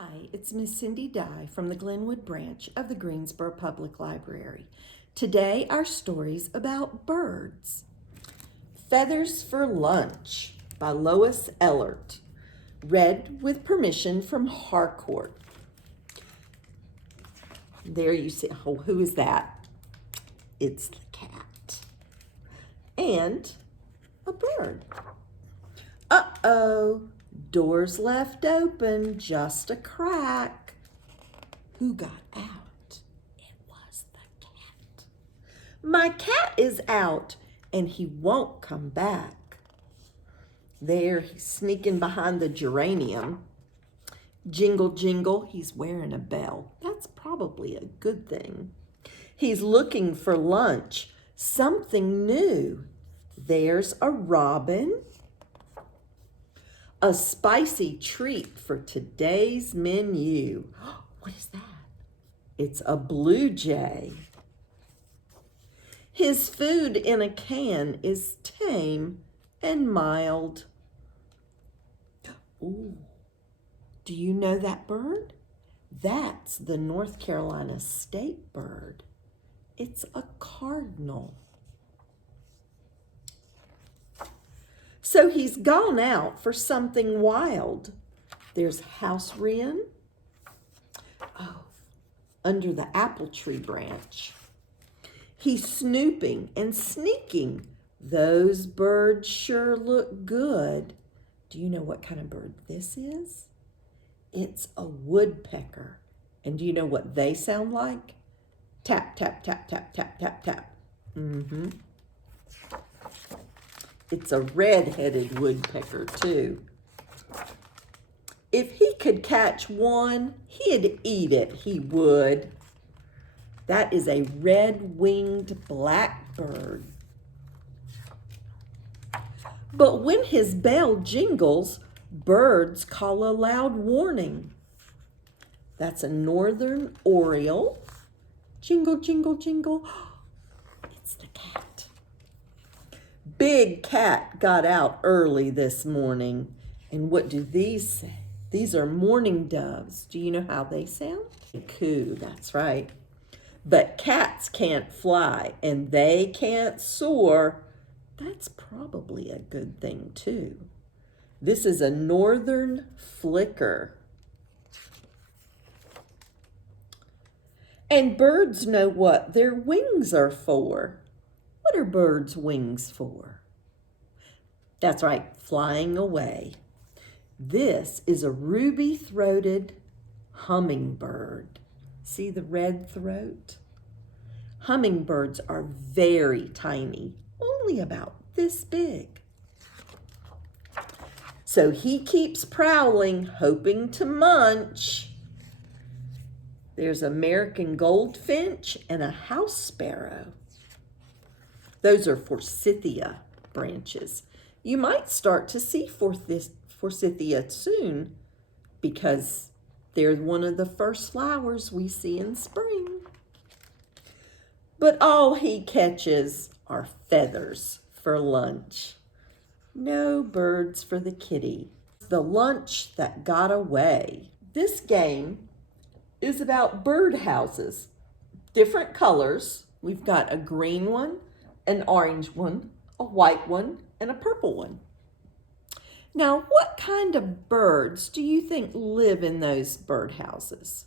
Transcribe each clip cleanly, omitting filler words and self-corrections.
Hi, it's Miss Cindy Dye from the Glenwood branch of the Greensboro Public Library. Today our story's about birds. Feathers for Lunch by Lois Ellert. Read with permission from Harcourt. There you see, oh, who is that? It's the cat. And a bird. Uh-oh. Doors left open, just a crack. Who got out? It was the cat. My cat is out, and he won't come back. There, he's sneaking behind the geranium. Jingle, jingle, he's wearing a bell. That's probably a good thing. He's looking for lunch, something new. There's a robin. A spicy treat for today's menu. What is that? It's a blue jay. His food in a can is tame and mild. Ooh, do you know that bird? That's the North Carolina state bird. It's a cardinal. So he's gone out for something wild. There's house wren. Oh, under the apple tree branch. He's snooping and sneaking. Those birds sure look good. Do you know what kind of bird this is? It's a woodpecker. And do you know what they sound like? Tap, tap, tap, tap, tap, tap, tap. Mm-hmm. It's a red-headed woodpecker, too. If he could catch one, he'd eat it, he would. That is a red-winged blackbird. But when his bell jingles, birds call a loud warning. That's a northern oriole. Jingle, jingle, jingle. It's the cat. Big Cat got out early this morning. And what do these say? These are mourning doves. Do you know how they sound? Coo, that's right. But cats can't fly and they can't soar. That's probably a good thing too. This is a northern flicker. And birds know what their wings are for. What are birds' wings for? That's right, flying away. This is a ruby-throated hummingbird. See the red throat? Hummingbirds are very tiny, only about this big. So he keeps prowling, hoping to munch. There's American goldfinch and a house sparrow. Those are forsythia branches. You might start to see forsythia soon because they're one of the first flowers we see in spring. But all he catches are feathers for lunch. No birds for the kitty. The lunch that got away. This game is about birdhouses. Different colors. We've got a green one, an orange one, a white one, and a purple one. Now, what kind of birds do you think live in those birdhouses?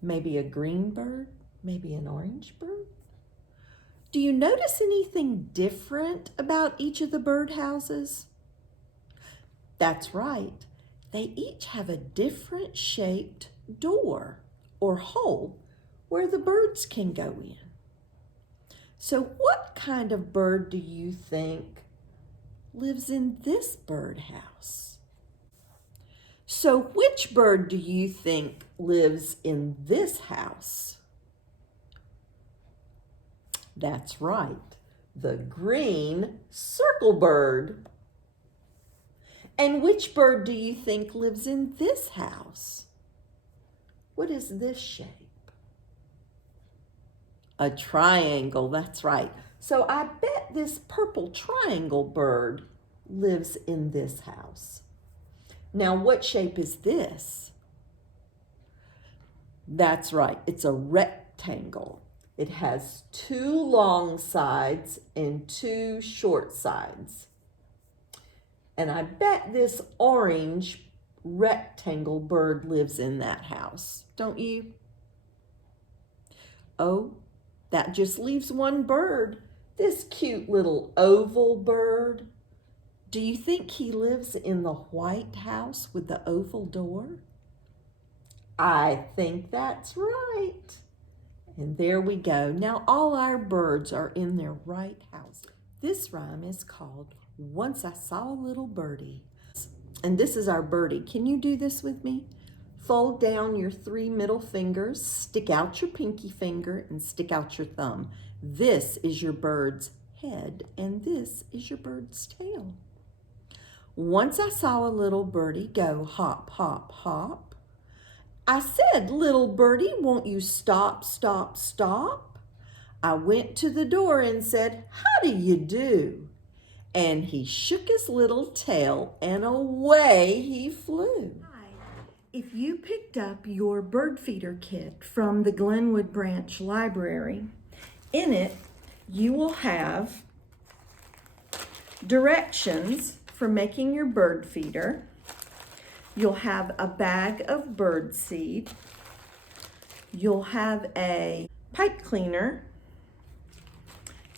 Maybe a green bird? Maybe an orange bird? Do you notice anything different about each of the birdhouses? That's right. They each have a different shaped door or hole where the birds can go in. So what kind of bird do you think lives in this birdhouse? So which bird do you think lives in this house? That's right, the green circle bird. And which bird do you think lives in this house? What is this shape? A triangle, that's right. So I bet this purple triangle bird lives in this house. Now, what shape is this? That's right, it's a rectangle. It has 2 long sides and 2 short sides. And I bet this orange rectangle bird lives in that house, don't you? Oh, that just leaves one bird, this cute little oval bird. Do you think he lives in the white house with the oval door? I think that's right. And there we go. Now all our birds are in their right houses. This rhyme is called Once I Saw a Little Birdie. And this is our birdie. Can you do this with me? Fold down your 3 middle fingers, stick out your pinky finger, and stick out your thumb. This is your bird's head, and this is your bird's tail. Once I saw a little birdie go hop, hop, hop. I said, little birdie, won't you stop, stop, stop? I went to the door and said, how do you do? And he shook his little tail and away he flew. If you picked up your bird feeder kit from the Glenwood Branch Library, in it you will have directions for making your bird feeder. You'll have a bag of bird seed. You'll have a pipe cleaner,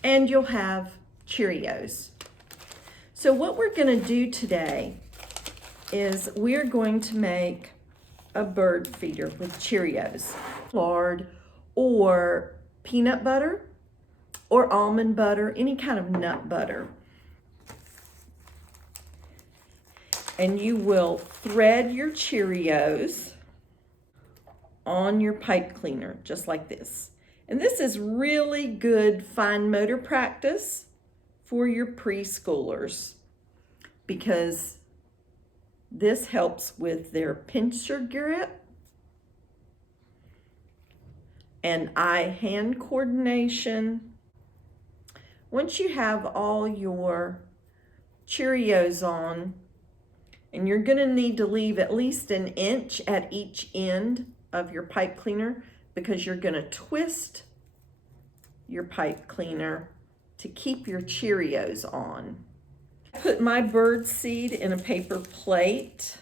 and you'll have Cheerios. So what we're going to do today is we're going to make a bird feeder with Cheerios, lard, or peanut butter, or almond butter, any kind of nut butter. And you will thread your Cheerios on your pipe cleaner, just like this. And this is really good fine motor practice for your preschoolers because this helps with their pincer grip and eye-hand coordination. Once you have all your Cheerios on, and you're going to need to leave at least an inch at each end of your pipe cleaner because you're going to twist your pipe cleaner to keep your Cheerios on. I put my bird seed in a paper plate.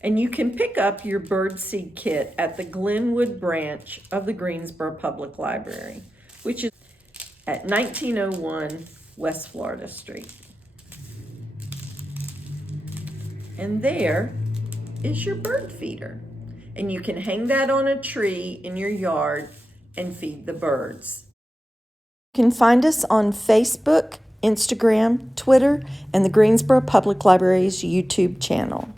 And you can pick up your birdseed kit at the Glenwood branch of the Greensboro Public Library, which is at 1901 West Florida Street. And there is your bird feeder. And you can hang that on a tree in your yard and feed the birds. You can find us on Facebook, Instagram, Twitter, and the Greensboro Public Library's YouTube channel.